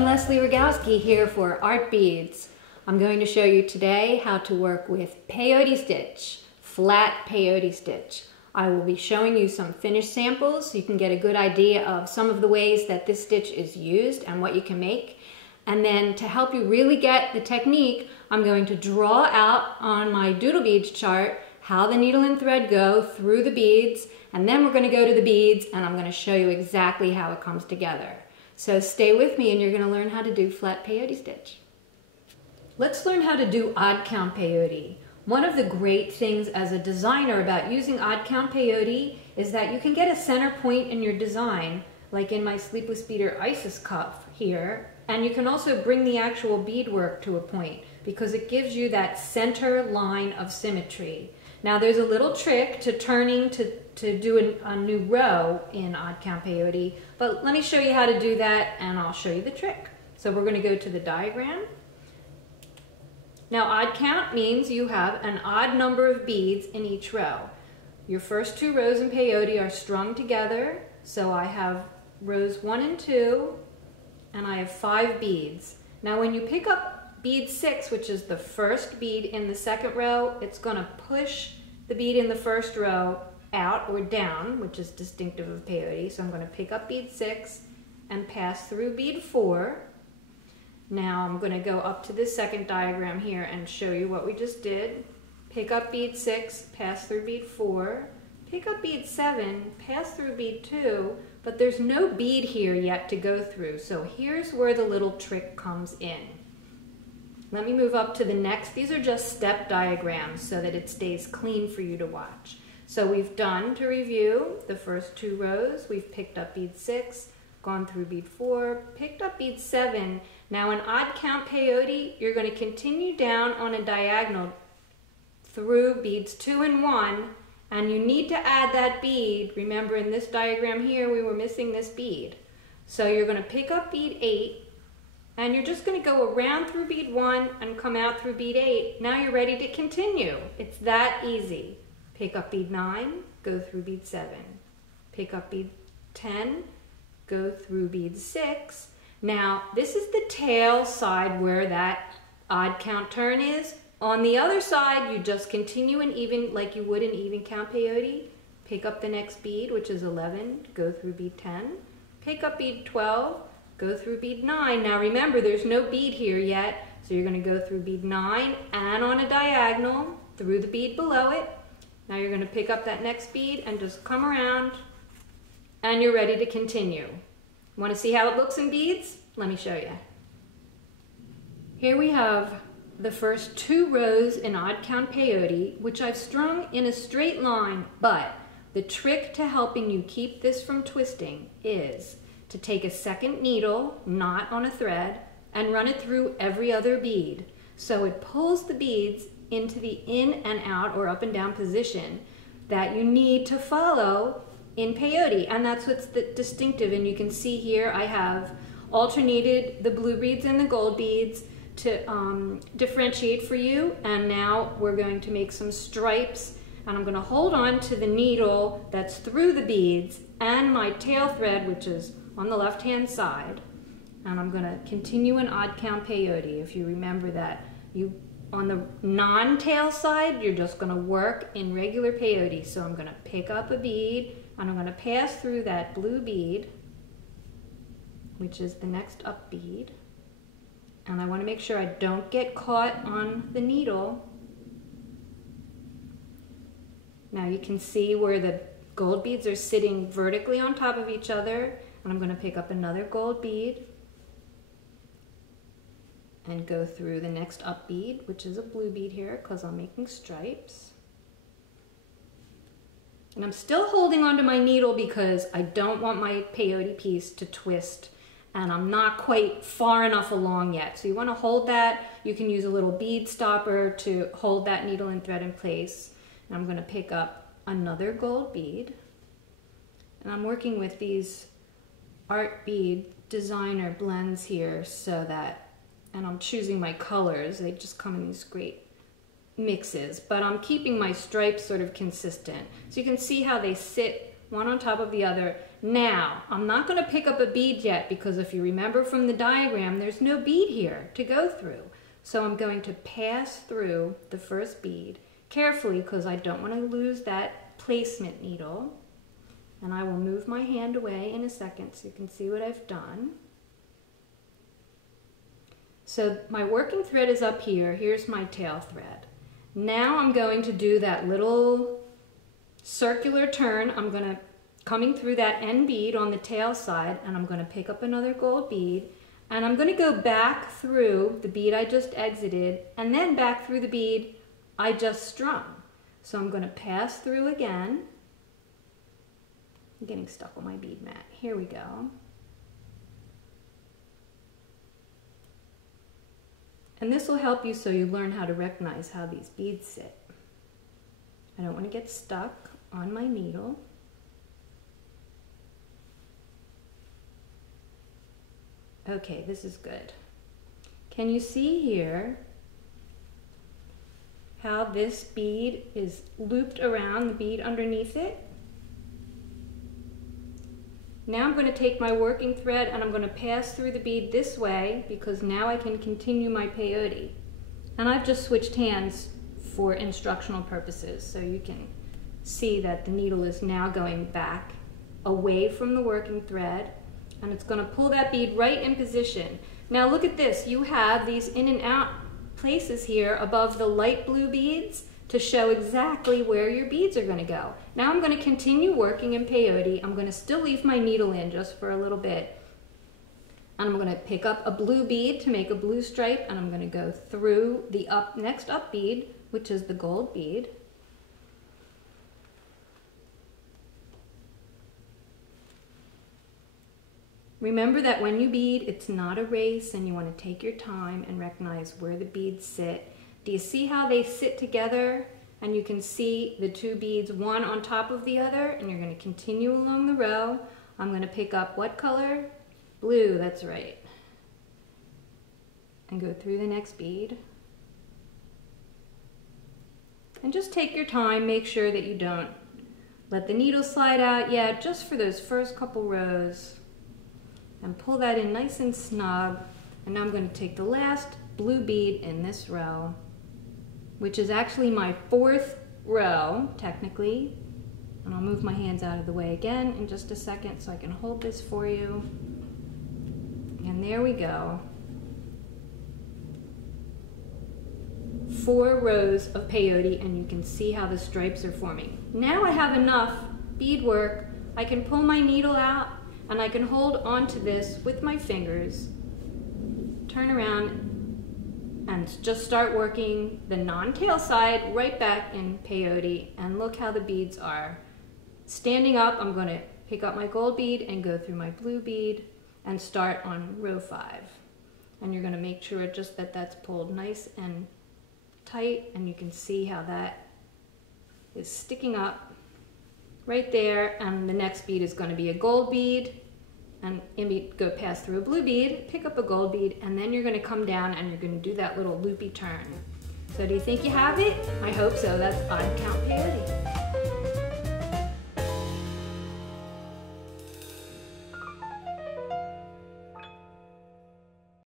I'm Leslie Rogalski here for Artbeads. I'm going to show you today how to work with peyote stitch, flat peyote stitch. I will be showing you some finished samples so you can get a good idea of some of the ways that this stitch is used and what you can make. And then to help you really get the technique, I'm going to draw out on my doodle beads chart how the needle and thread go through the beads, and then we're going to go to the beads and I'm going to show you exactly how it comes together. So stay with me and you're going to learn how to do flat peyote stitch. Let's learn how to do odd count peyote. One of the great things as a designer about using odd count peyote is that you can get a center point in your design, like in my Sleepless Beater Isis cuff here, and you can also bring the actual beadwork to a point because it gives you that center line of symmetry. Now there's a little trick to turning to do a new row in odd count peyote, but let me show you how to do that and I'll show you the trick. So we're going to go to the diagram. Now odd count means you have an odd number of beads in each row. Your first two rows in peyote are strung together, so I have rows 1 and 2 and I have 5 beads. Now when you pick up bead 6, which is the first bead in the second row, it's going to push the bead in the first row out or down, which is distinctive of peyote. So I'm going to pick up bead 6 and pass through bead 4. Now I'm going to go up to this second diagram here and show you what we just did. Pick up bead 6, pass through bead 4, pick up bead 7, pass through bead 2, but there's no bead here yet to go through. So here's where the little trick comes in. Let me move up to the next. These are just step diagrams so that it stays clean for you to watch. So we've done, to review, the first 2 rows. We've picked up bead 6, gone through bead 4, picked up bead 7. Now in odd count peyote, you're going to continue down on a diagonal through beads 2 and 1, and you need to add that bead. Remember in this diagram here, we were missing this bead. So you're going to pick up bead 8, and you're just going to go around through bead 1 and come out through bead 8. Now you're ready to continue. It's that easy. Pick up bead 9, go through bead 7. Pick up bead 10, go through bead 6. Now this is the tail side where that odd count turn is. On the other side, you just continue in even, like you would in even count peyote. Pick up the next bead, which is 11, go through bead 10. Pick up bead 12, go through bead 9. Now remember, there's no bead here yet, so you're going to go through bead 9 and on a diagonal through the bead below it. Now you're going to pick up that next bead and just come around, and you're ready to continue. Want to see how it looks in beads? Let me show you. Here we have the first 2 rows in odd count peyote, which I've strung in a straight line, but the trick to helping you keep this from twisting is to take a second needle, not on a thread, and run it through every other bead. So it pulls the beads into the in and out or up and down position that you need to follow in peyote, and that's what's distinctive. And you can see here I have alternated the blue beads and the gold beads to differentiate for you, and now we're going to make some stripes, and I'm going to hold on to the needle that's through the beads and my tail thread, which is on the left hand side, and I'm going to continue in odd count peyote. If you remember that on the non-tail side, you're just going to work in regular peyote. So I'm going to pick up a bead and I'm going to pass through that blue bead, which is the next up bead. And I want to make sure I don't get caught on the needle. Now you can see where the gold beads are sitting vertically on top of each other. And I'm going to pick up another gold bead and go through the next up bead, which is a blue bead here because I'm making stripes. And I'm still holding onto my needle because I don't want my peyote piece to twist, and I'm not quite far enough along yet. So you want to hold that. You can use a little bead stopper to hold that needle and thread in place. And I'm going to pick up another gold bead. And I'm working with these Art Bead designer blends here so that, and I'm choosing my colors. They just come in these great mixes, but I'm keeping my stripes sort of consistent. So you can see how they sit one on top of the other. Now, I'm not going to pick up a bead yet because if you remember from the diagram, there's no bead here to go through. So I'm going to pass through the first bead carefully because I don't want to lose that placement needle. And I will move my hand away in a second so you can see what I've done. So my working thread is up here. Here's my tail thread. Now I'm going to do that little circular turn. I'm going to coming through that end bead on the tail side, and I'm going to pick up another gold bead, and I'm going to go back through the bead I just exited and then back through the bead I just strung. So I'm going to pass through again. I'm getting stuck on my bead mat. Here we go. And this will help you so you learn how to recognize how these beads sit. I don't want to get stuck on my needle. Okay, this is good. Can you see here how this bead is looped around the bead underneath it? Now I'm going to take my working thread and I'm going to pass through the bead this way because now I can continue my peyote. And I've just switched hands for instructional purposes so you can see that the needle is now going back away from the working thread, and it's going to pull that bead right in position. Now look at this, you have these in and out places here above the light blue beads to show exactly where your beads are going to go. Now I'm going to continue working in peyote. I'm going to still leave my needle in just for a little bit. And I'm going to pick up a blue bead to make a blue stripe, and I'm going to go through the next up bead, which is the gold bead. Remember that when you bead, it's not a race, and you want to take your time and recognize where the beads sit. Do you see how they sit together? And you can see the two beads, one on top of the other, and you're going to continue along the row. I'm going to pick up what color? Blue, that's right. And go through the next bead. And just take your time, make sure that you don't let the needle slide out yet, just for those first couple rows. And pull that in nice and snug. And now I'm going to take the last blue bead in this row, which is actually my fourth row, technically. And I'll move my hands out of the way again in just a second so I can hold this for you. And there we go. 4 rows of peyote, and you can see how the stripes are forming. Now I have enough beadwork. I can pull my needle out, and I can hold onto this with my fingers, turn around, and just start working the non-tail side right back in peyote. And look how the beads are standing up. I'm going to pick up my gold bead and go through my blue bead and start on row 5. And you're going to make sure just that that's pulled nice and tight, and you can see how that is sticking up right there. And the next bead is going to be a gold bead, and go pass through a blue bead, pick up a gold bead, and then you're going to come down and you're going to do that little loopy turn. So do you think you have it? I hope so. That's OddCount Peyote.